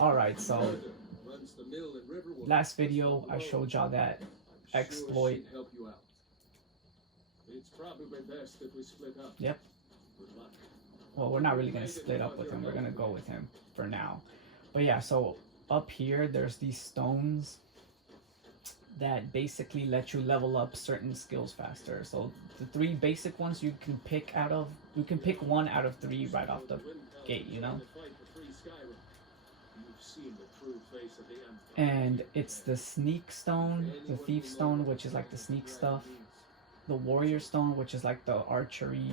Alright, so last video I showed y'all that exploit. It's probably best if we split up. Yep. Good luck. Well, we're not really going to split up with him. We're going to go with him for now. But yeah, so up here, there's these stones that basically let you level up certain skills faster. So the 3 basic ones you can pick out of, you can pick 1 out of 3 right off the gate, you know? And it's the sneak stone, the thief stone, which is like the sneak stuff, the warrior stone, which is like the archery,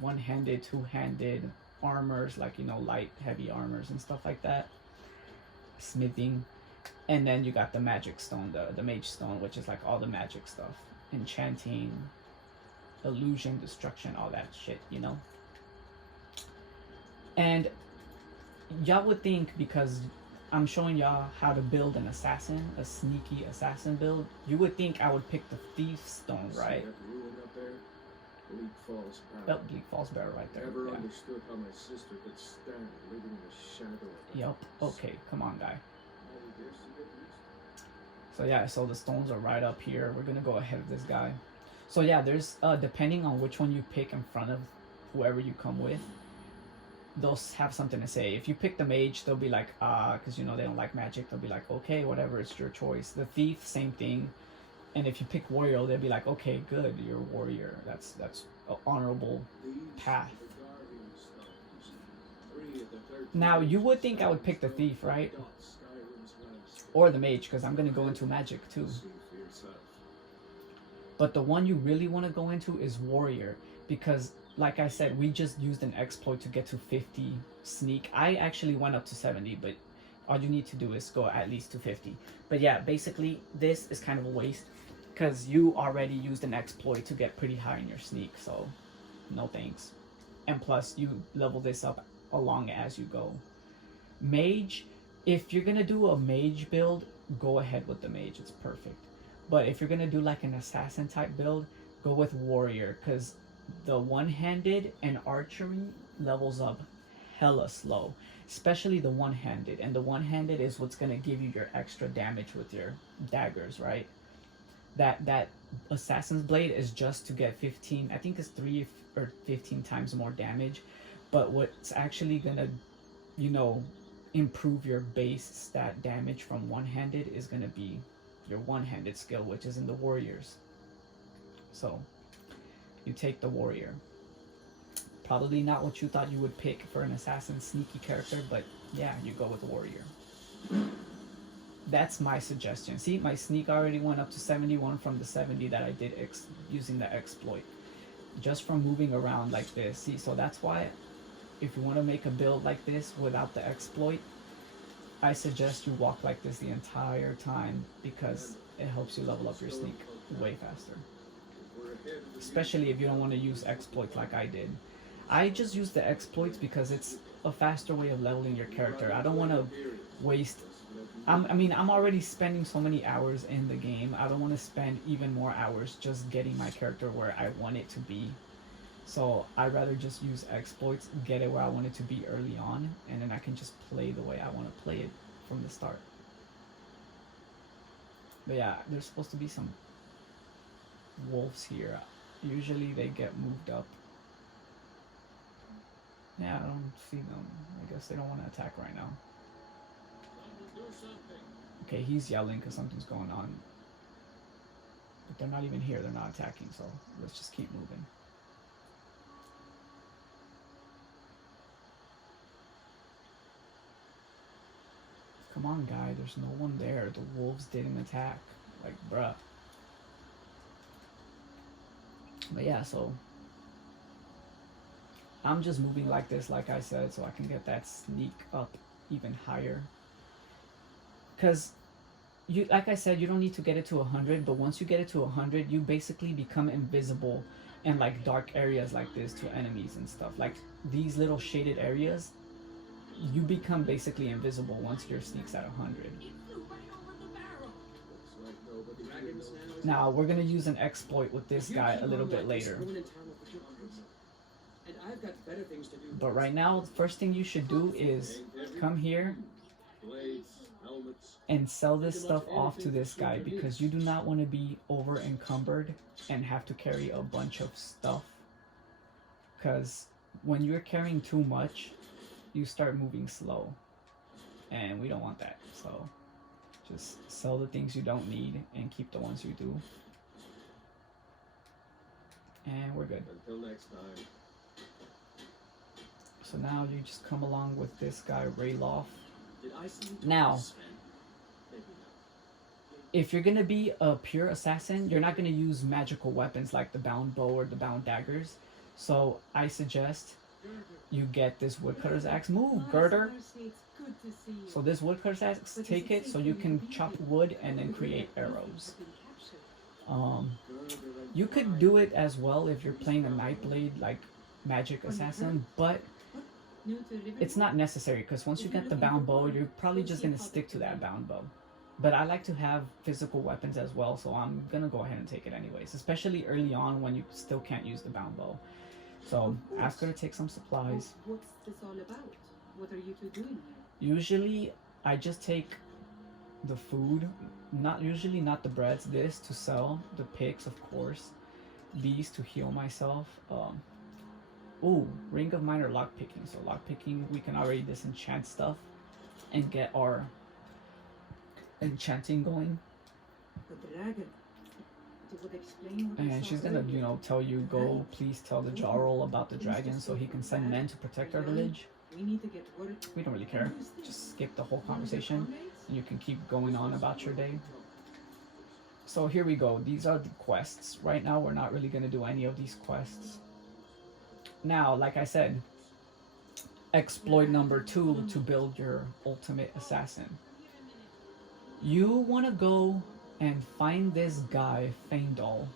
one-handed, two-handed armors, like, you know, light, heavy armors and stuff like that, smithing. And then you got the magic stone, the mage stone, which is like all the magic stuff, enchanting, illusion, destruction, all that shit, you know. And y'all would think, because I'm showing y'all how to build an assassin, a sneaky assassin build, you would think I would pick the thief stone, right? Bleak Falls Barrow. Yep, Bleak Falls Barrow right there. Never Yeah. understood how my sister could stand living in the shadow of the Yep. house. Okay, come on, guy. All he dares to get used. So yeah, so the stones are right up here. We're gonna go ahead of this guy. So yeah, there's depending on which one you pick in front of whoever you come with, they'll have something to say. If you pick the mage, they'll be like, because you know they don't like magic. They'll be like, okay, whatever, it's your choice. The thief, same thing. And if you pick warrior, they'll be like, okay, good, you're a warrior. That's an honorable path. Now you would think I would pick the thief, right? Or the mage, because I'm gonna go into magic too. But the one you really want to go into is warrior, because like I said, we just used an exploit to get to 50 sneak. I actually went up to 70, but all you need to do is go at least to 50. But yeah, basically this is kind of a waste, because you already used an exploit to get pretty high in your sneak, so no thanks. And plus you level this up along as you go. Mage, if you're gonna do a mage build, go ahead with the mage, it's perfect. But if you're gonna do like an assassin type build, go with warrior, because the one-handed and archery levels up hella slow, especially the one-handed. And the one-handed is what's gonna give you your extra damage with your daggers, right? That assassin's blade is just to get 15, I think it's 3 or 15 times more damage. But what's actually gonna, you know, improve your base stat damage from one-handed is gonna be your one-handed skill, which is in the warriors. So you take the warrior. Probably not what you thought you would pick for an assassin sneaky character, but yeah, you go with the warrior. That's my suggestion. See, my sneak already went up to 71 from the 70 that I did using the exploit, just from moving around like this. See, so that's why if you want to make a build like this without the exploit, I suggest you walk like this the entire time, because it helps you level up your sneak way faster. Especially if you don't want to use exploits like I did. I just use the exploits because it's a faster way of leveling your character. I don't want to waste... I mean, I'm already spending so many hours in the game. I don't want to spend even more hours just getting my character where I want it to be. So I'd rather just use exploits, get it where I want it to be early on, and then I can just play the way I want to play it from the start. But yeah, there's supposed to be some wolves here. Usually they get moved up. Yeah, I don't see them. I guess they don't want to attack right now. Okay, he's yelling because something's going on. But they're not even here. They're not attacking, so let's just keep moving. Come on, guy. There's no one there. The wolves didn't attack. Like, bruh. But yeah, so I'm just moving like this, like I said, so I can get that sneak up even higher. Because, you, like I said, you don't need to get it to 100, but once you get it to 100, you basically become invisible in like dark areas like this to enemies and stuff. Like these little shaded areas, you become basically invisible once your sneak's at 100. Now, we're going to use an exploit with this guy a little bit later. But right now, the first thing you should do is come here and sell this stuff off to this guy because you do not want to be over encumbered and have to carry a bunch of stuff, because when you're carrying too much you start moving slow and we don't want that. So just sell the things you don't need and keep the ones you do, and we're good. Until next time. So now you just come along with this guy Rayloff. Did I see you Now, Sven? Maybe not. if you're gonna be a pure assassin, you're not gonna use magical weapons like the bound bow or the bound daggers. So I suggest you get this woodcutter's axe. Move, Girder. So this woodcutter's axe, take it so you can chop wood and then create arrows. You could do it as well if you're playing a Nightblade like magic assassin, but it's not necessary because once you get the bound bow, you're probably just gonna stick to that bound bow. But I like to have physical weapons as well, so I'm gonna go ahead and take it anyways, especially early on when you still can't use the bound bow. So ask her to take some supplies. What's this all about? What are you two doing here? Usually I just take the food, not the breads, this to sell, the picks of course, these to heal myself. Ooh, Ring of Minor lockpicking. So lockpicking, we can already disenchant stuff and get our enchanting going. The dragon. It would explain what And she's gonna, you know, tell you, go please tell the Jarl about the dragon so he can send men to protect our village. We need to get word. We don't really care. Just skip the whole conversation and you can keep going on about your day. So here we go. These are the quests. Right now we're not really gonna do any of these quests. Now, like I said, exploit number 2 to build your ultimate assassin. You want to go and find this guy, Feindal.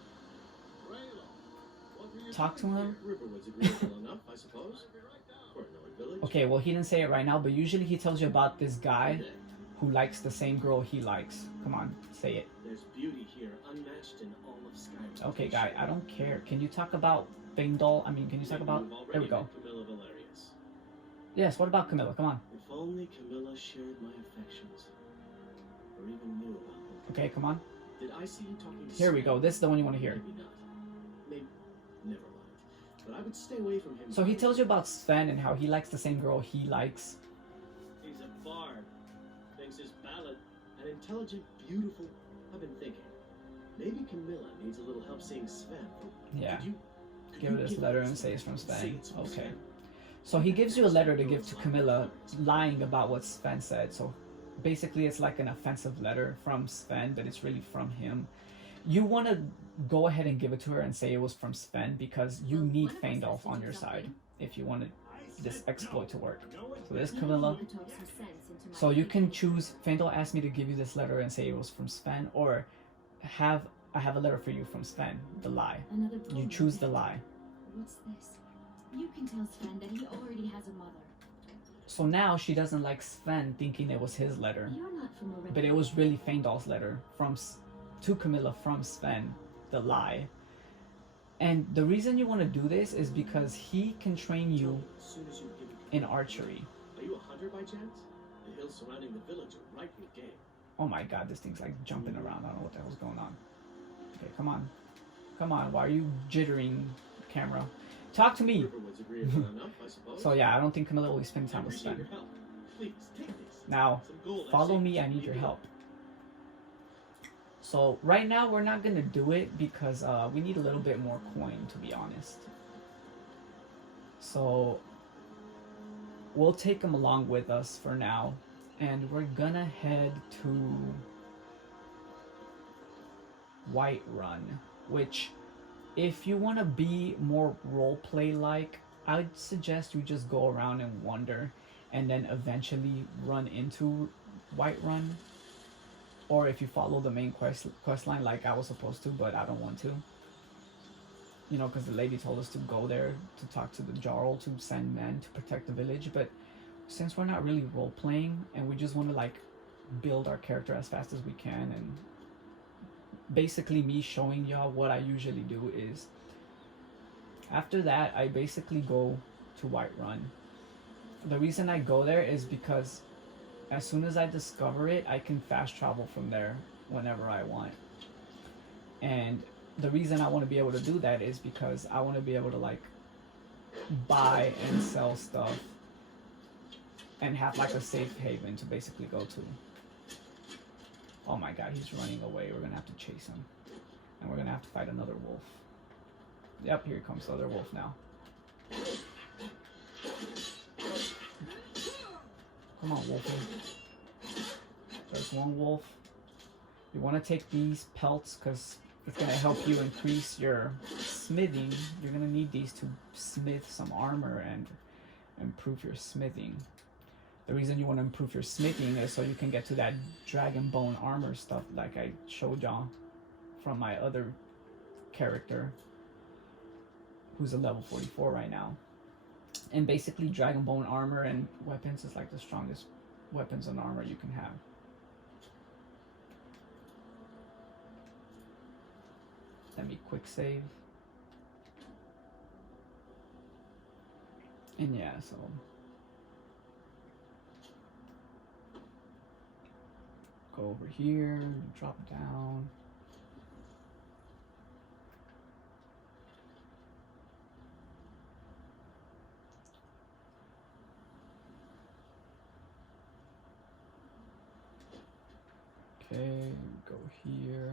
Talk to him. Riverwood's agreeable enough, I suppose. For a knowing village. Okay, well he didn't say it right now, but usually he tells you about this guy who likes the same girl he likes. Come on, say it. There's beauty here unmatched in all of Skyrim. Okay, guy, I don't care. Can you talk about Feindal? I mean, can you talk about... There we go. Camilla Valerius. Yes, what about Camilla? Come on. If only Camilla shared my affections. Or even knew about them. Okay, come on. Did I see you talking to Here we Sven? go. This is the one you want to hear. Maybe not. Maybe. Never mind. But I would stay away from him. So he tells you about Sven and how he likes the same girl he likes. He's a bard. Thinks his ballad an intelligent, beautiful. I've been thinking. Maybe Camilla needs a little help seeing Sven. Yeah. Could Give you her this give letter her and this say it's from Say Sven. it's from Okay. Sven. So he gives you a letter to give to Camilla, lying about what Sven said. So basically it's like an offensive letter from Sven, but it's really from him. You want to go ahead and give it to her and say it was from Sven because you need Feindalf on your side if you want this exploit to work. So this Camilla. So you can choose, Feindal asked me to give you this letter and say it was from Sven, or I have a letter for you from Sven, the lie. You choose the lie. What's this? You can tell Sven that he already has a mother. So now she doesn't like Sven thinking it was his letter, You're not from a but it was really Feindal's letter to Camilla from Sven, the lie. And the reason you want to do this is because he can train you As soon as you give it. in archery. Are you a hunter by chance? The hills surrounding the village are ripe with game. Oh my god, this thing's like jumping around. I don't know what the hell's going on. Okay, come on. Come on, why are you jittering the camera? Talk to me! Riverwood's agreeable enough, I suppose. So yeah, I don't think Camilla will spend time with Appreciate Sven. your help. Please, take this. Now, Some gold, I follow see. me, I need your help. So right now we're not gonna do it because we need a little bit more coin, to be honest. So we'll take him along with us for now, and we're gonna head to Whiterun, which if you want to be more roleplay like, I'd suggest you just go around and wander and then eventually run into Whiterun. Or if you follow the main quest line like I was supposed to, but I don't want to. You know, because the lady told us to go there to talk to the Jarl to send men to protect the village. But since we're not really role-playing and we just want to like build our character as fast as we can, and basically me showing y'all what I usually do is after that I basically go to Whiterun. The reason I go there is because as soon as I discover it, I can fast travel from there whenever I want. And the reason I want to be able to do that is because I want to be able to like buy and sell stuff and have like a safe haven to basically go to. Oh my god, he's running away. We're gonna have to chase him. And we're gonna have to fight another wolf. Yep, here comes the other wolf now. Come on, wolfie. There's one wolf. You want to take these pelts because it's going to help you increase your smithing. You're going to need these to smith some armor and improve your smithing. The reason you want to improve your smithing is so you can get to that dragon bone armor stuff like I showed y'all from my other character who's a level 44 right now. And basically dragon bone armor and weapons is like the strongest weapons and armor you can have. Let me quick save. And yeah, so go over here, drop down. Okay, go here.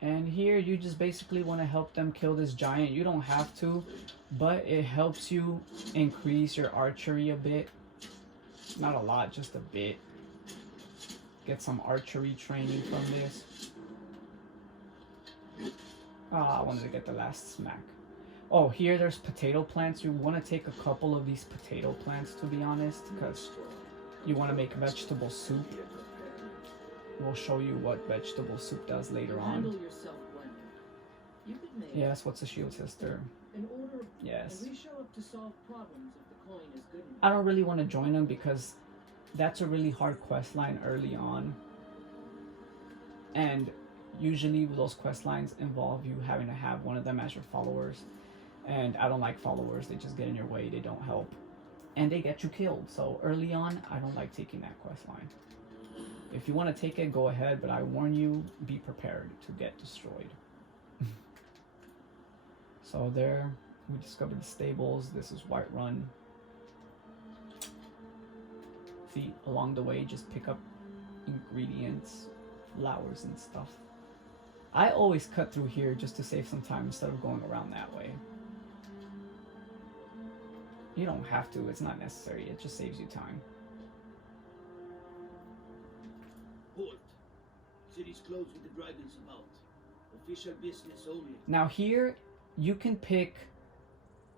And here you just basically want to help them kill this giant. You don't have to, but it helps you increase your archery a bit. Not a lot, just a bit. Get some archery training from this. Ah, I wanted to get the last smack. Oh, here there's potato plants. You want to take a couple of these potato plants, to be honest, because you want to make vegetable soup. We'll show you what vegetable soup does later on. Handle yourself, Gwen. You could make Yes, what's the shield sister? an order, Yes. and we show up to solve problems if the coin is good enough. I don't really want to join them because that's a really hard quest line early on. And usually those quest lines involve you having to have one of them as your followers. And I don't like followers. They just get in your way. They don't help. And they get you killed. So early on, I don't like taking that quest line. If you want to take it, go ahead. But I warn you, be prepared to get destroyed. So there, we discovered the stables. This is Whiterun. See, along the way, just pick up ingredients, flowers and stuff. I always cut through here just to save some time instead of going around that way. You don't have to, it's not necessary, it just saves you time. Halt. City's closed with the dragons about. Official business only. Now here, you can pick,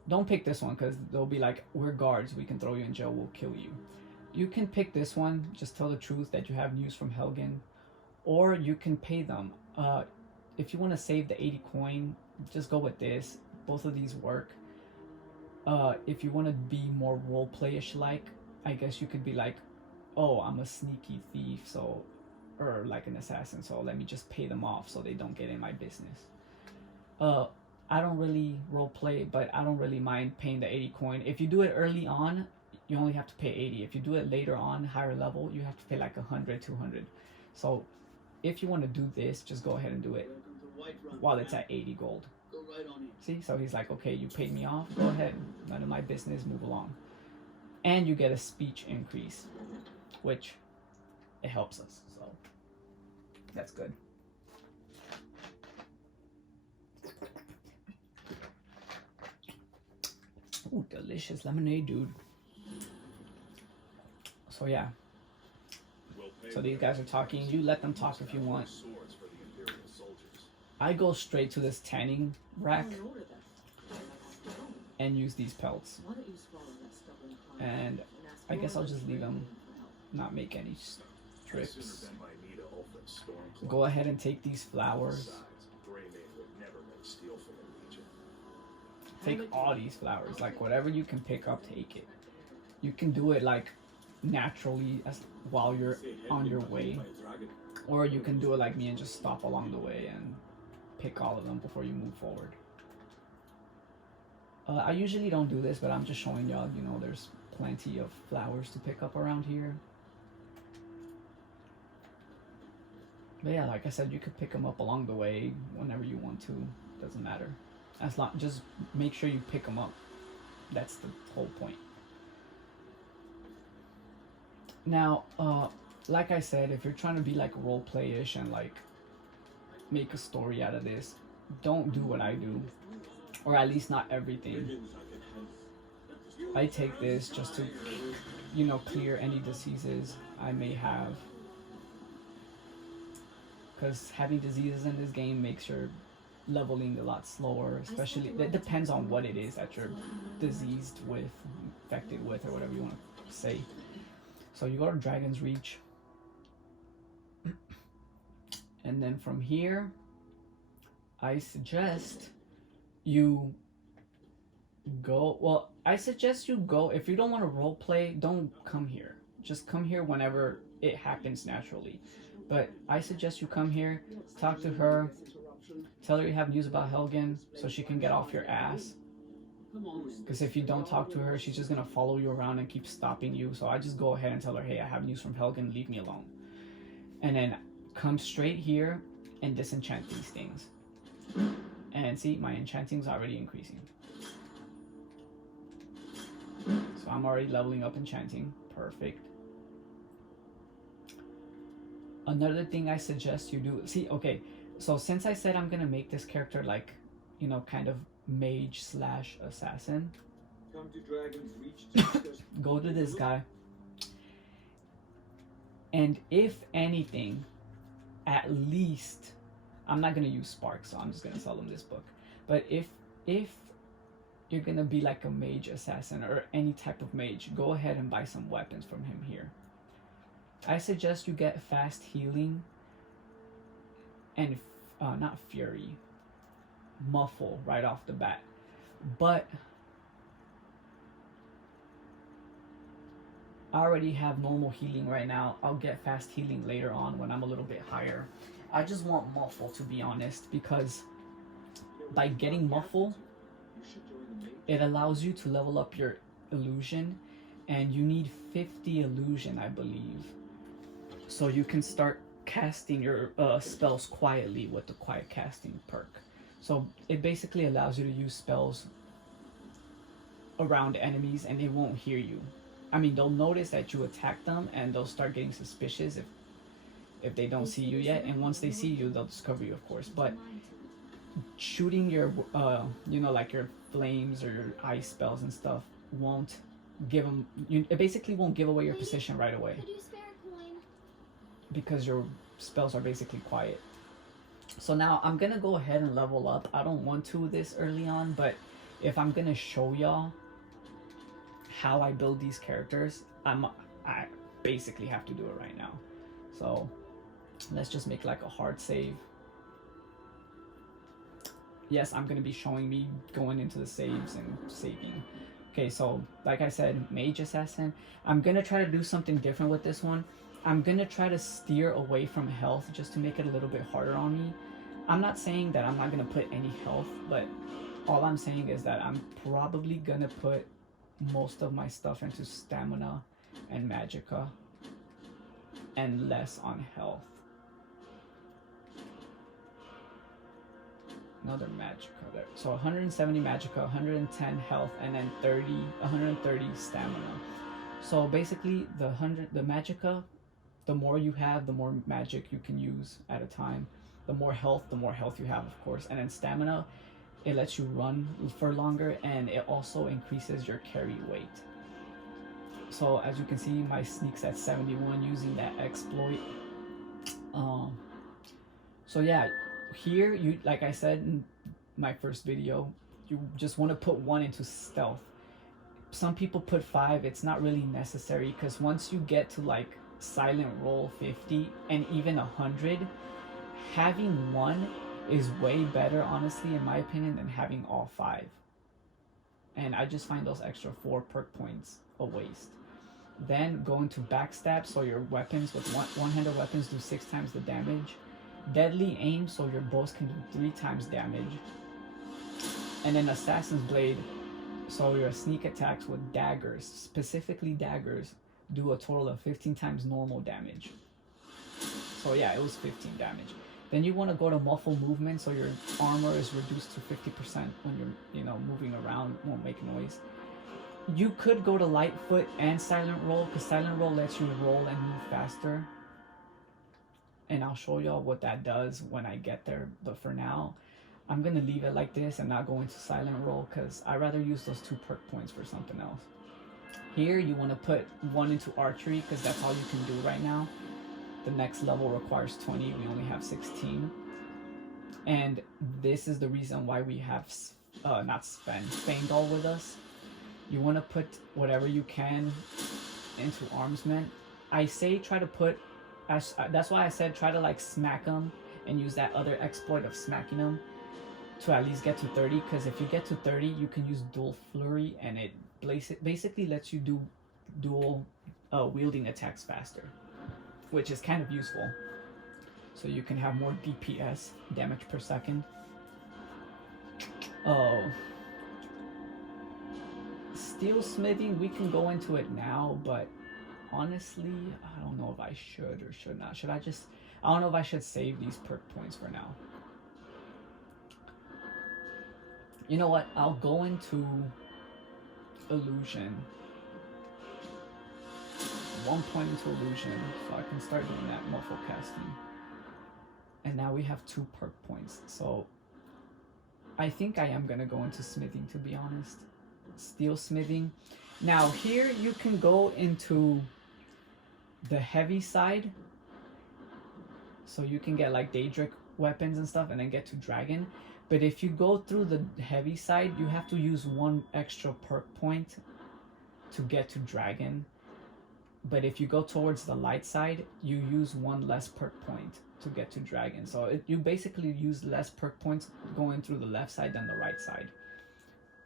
don't pick this one because they'll be like, we're guards, we can throw you in jail, we'll kill you. You can pick this one, just tell the truth that you have news from Helgen, or you can pay them. If you want to save the 80 coin, just go with this. Both of these work. If you want to be more roleplay-ish like, I guess you could be like, oh, I'm a sneaky thief, so, or like an assassin, so let me just pay them off so they don't get in my business. I don't really roleplay, but I don't really mind paying the 80 coin. If you do it early on, you only have to pay 80. If you do it later on, higher level, you have to pay like 100, 200. So if you want to do this, just go ahead and do it while it's at 80 gold. Go right on in. See, so he's like, okay, you paid me off, go ahead, none of my business, move along. And you get a speech increase, which it helps us, so that's good. Ooh, delicious lemonade, dude. So yeah, so these guys are talking. You let them talk if you want. I go straight to this tanning rack An order that stone. and use these pelts. Why don't you swallow that stubborn con And ask I guess I'll Roland just leave for them, help? not make any strips. Go ahead and take these flowers. Take all these flowers, like whatever you can pick up, take it. You can do it like naturally as while you're on your way, or you can do it like me and just stop along the way and pick all of them before you move forward. I usually don't do this, but I'm just showing y'all, you know, there's plenty of flowers to pick up around here. But yeah, like I said, you could pick them up along the way whenever you want to. Doesn't matter. As long, just make sure you pick them up. That's the whole point. Now, like I said, if you're trying to be like role play-ish and like make a story out of this, don't do what I do, or at least not everything. I take this just to, you know, clear any diseases I may have, because having diseases in this game makes your leveling a lot slower, especially, it depends on what it is that you're diseased with, infected with, or whatever you want to say. So you go to Dragon's Reach, and then from here I suggest you go, well, I suggest you go, if you don't want to role play, don't come here, just come here whenever it happens naturally. But I suggest you come here, talk to her, tell her you have news about Helgen so she can get off your ass. Because if you don't talk to her, she's just going to follow you around and keep stopping you. So I just go ahead and tell her, hey, I have news from Helgen, leave me alone. And then come straight here and disenchant these things. And see, my enchanting's already increasing. So I'm already leveling up enchanting. Perfect. Another thing I suggest you do, see, okay, so since I said I'm gonna make this character like, you know, kind of mage slash assassin, Come to Dragon's Reach to discuss. go to this guy, and if anything, at least, I'm not gonna use Sparks, so I'm just gonna sell him this book, but if you're gonna be like a mage assassin or any type of mage, go ahead and buy some weapons from him here. I suggest you get fast healing and not fury, muffle right off the bat. But I already have normal healing right now. I'll get fast healing later on when I'm a little bit higher. I just want muffle, to be honest, because by getting muffle, it allows you to level up your illusion, and you need 50 illusion, I believe. So you can start casting your spells quietly with the quiet casting perk. So it basically allows you to use spells around enemies and they won't hear you. I mean, they'll notice that you attack them and they'll start getting suspicious if they don't see you yet. And once they see you, they'll discover you, of course. But shooting your, you know, like your flames or your ice spells and stuff won't give them, it basically won't give away your position right away, because your spells are basically quiet. So now I'm gonna go ahead and level up. I don't want to this early on, but if I'm gonna show y'all how I build these characters, I basically have to do it right now. So let's just make like a hard save. Yes, I'm gonna be showing me going into the saves and saving. Okay, so like I said, mage assassin. I'm gonna try to do something different with this one. I'm gonna try to steer away from health just to make it a little bit harder on me. I'm not saying that I'm not gonna put any health, but all I'm saying is that I'm probably gonna put most of my stuff into stamina and magicka and less on health. Another magicka there. So 170 magicka, 110 health, and then 130 stamina. So basically the magicka, the more you have, the more magic you can use at a time. The more health you have, of course. And then stamina, it lets you run for longer, and it also increases your carry weight. So as you can see, my sneak's at 71 using that exploit. So yeah, here, you, like I said in my first video, you just want to put 1 into stealth. Some people put 5. It's not really necessary, because once you get to like silent roll 50 and even 100, having 1 is way better, honestly, in my opinion, than having all 5. And I just find those extra 4 perk points a waste. Then go into backstab, so your weapons with one-handed weapons do 6 times the damage. Deadly aim, so your bows can do 3 times damage. And then assassin's blade, So your sneak attacks with daggers, specifically daggers, do a total of 15 times normal damage. So yeah, it was 15 damage. Then you want to go to muffle movement, so your armor is reduced to 50% when you're, you know, moving around, won't make noise. You could go to Lightfoot and Silent Roll, because Silent Roll lets you roll and move faster. And I'll show y'all what that does when I get there. But for now, I'm going to leave it like this and not go into Silent Roll, because I'd rather use those 2 perk points for something else. Here, you want to put 1 into Archery, because that's all you can do right now. The next level requires 20. We only have 16. And this is the reason why we have, not Spangol with us. You want to put whatever you can into Armsment. I say try to put, that's why I said try to like smack them and use that other exploit of smacking them to at least get to 30. Because if you get to 30, you can use Dual Flurry, and it basically lets you do dual wielding attacks faster, which is kind of useful. So you can have more DPS, damage per second. Oh. Steel smithing, we can go into it now, but honestly, I don't know if I should or should not. Should I just... I don't know if I should save these perk points for now. You know what? I'll go into Illusion. 1 point into Illusion, so I can start doing that muffle casting. And now we have 2 perk points, so I think I am gonna go into smithing, to be honest. Steel smithing. Now here you can go into the heavy side, so you can get like Daedric weapons and stuff and then get to dragon. But if you go through the heavy side, you have to use 1 extra perk point to get to dragon. But if you go towards the light side, you use 1 less perk point to get to dragon. So you basically use less perk points going through the left side than the right side.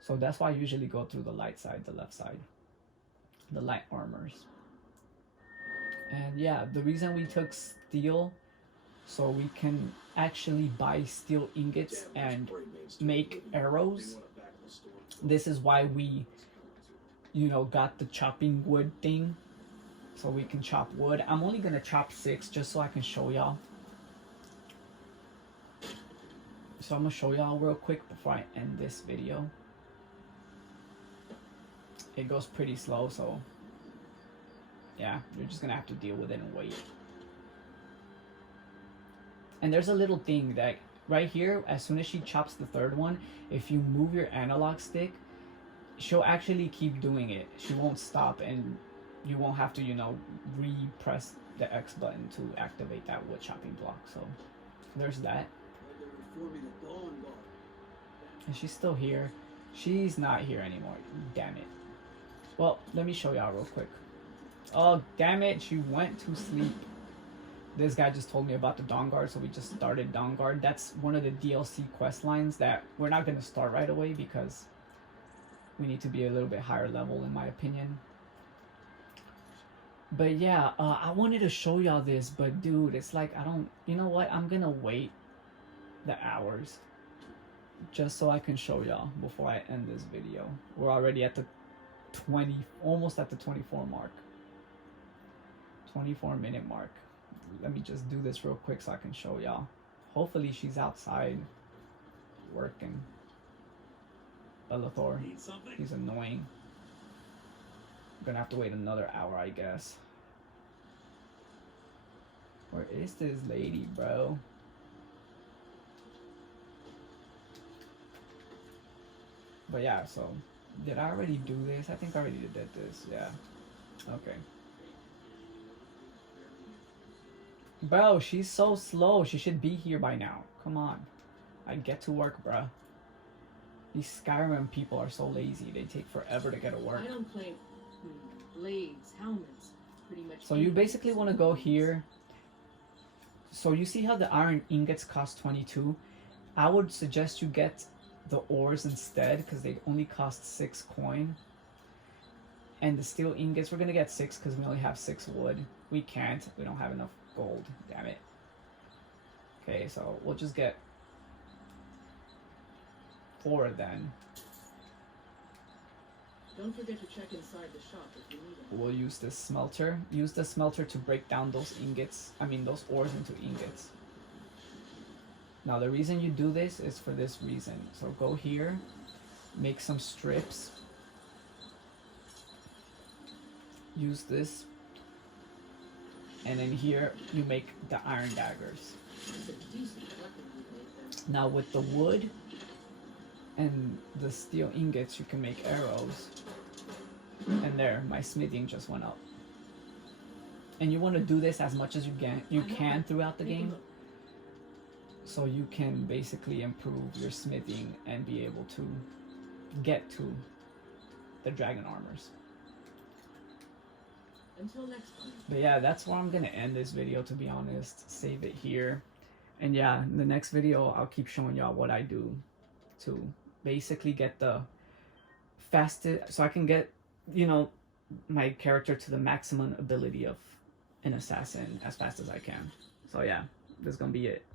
So that's why I usually go through the light side, the left side, the light armors. And yeah, the reason we took steel, so we can actually buy steel ingots and make arrows. This is why we, you know, got the chopping wood thing, so we can chop wood. I'm only gonna chop 6 just so I can show y'all. So I'm gonna show y'all real quick before I end this video. It goes pretty slow, so yeah, you're just gonna have to deal with it and wait. And there's a little thing that right here, as soon as she chops the 3rd one, if you move your analog stick, she'll actually keep doing it. She won't stop, and you won't have to, you know, re-press the X button to activate that wood chopping block. So there's that. And she's still here. She's not here anymore. Damn it. Well, let me show y'all real quick. Oh, damn it. She went to sleep. This guy just told me about the Dawn Guard, so we just started Dawn Guard. That's one of the DLC quest lines that we're not going to start right away because we need to be a little bit higher level, in my opinion. But yeah, I wanted to show y'all this, but dude, it's like, I don't... You know what? I'm going to wait the hours just so I can show y'all before I end this video. We're already at the 20... Almost at the 24 mark. 24-minute mark. Let me just do this real quick so I can show y'all. Hopefully she's outside working. Bellathor, he's annoying. I'm gonna have to wait another hour, I guess. Where is this lady, bro? But yeah, so did I already do this? I think I already did this. Yeah. Okay. Bro, she's so slow. She should be here by now. Come on. I get to work, bro. These Skyrim people are so lazy. They take forever to get to work. I don't claim blades, helmets, pretty much. So you basically want to go here. So you see how the iron ingots cost 22? I would suggest you get the ores instead because they only cost 6 coin. And the steel ingots, we're going to get 6 because we only have 6 wood. We can't. We don't have enough gold. Damn it. Okay, so we'll just get 4 then. Don't forget to check inside the shop if you need it. We'll use this smelter. Use the smelter to break down those ingots. I mean, those ores into ingots. Now, the reason you do this is for this reason. So go here, make some strips. Use this. And then here, you make the iron daggers. It's a decent weapon you made there. Now, with the wood and the steel ingots, you can make arrows. And there, my smithing just went up. And you want to do this as much as you can throughout the game, so you can basically improve your smithing and be able to get to the dragon armors. Until next time. But yeah, that's where I'm gonna end this video, to be honest. Save it here. And yeah, in the next video, I'll keep showing y'all what I do to basically get the fastest, so I can get, you know, my character to the maximum ability of an assassin as fast as I can. So yeah, this is gonna be it.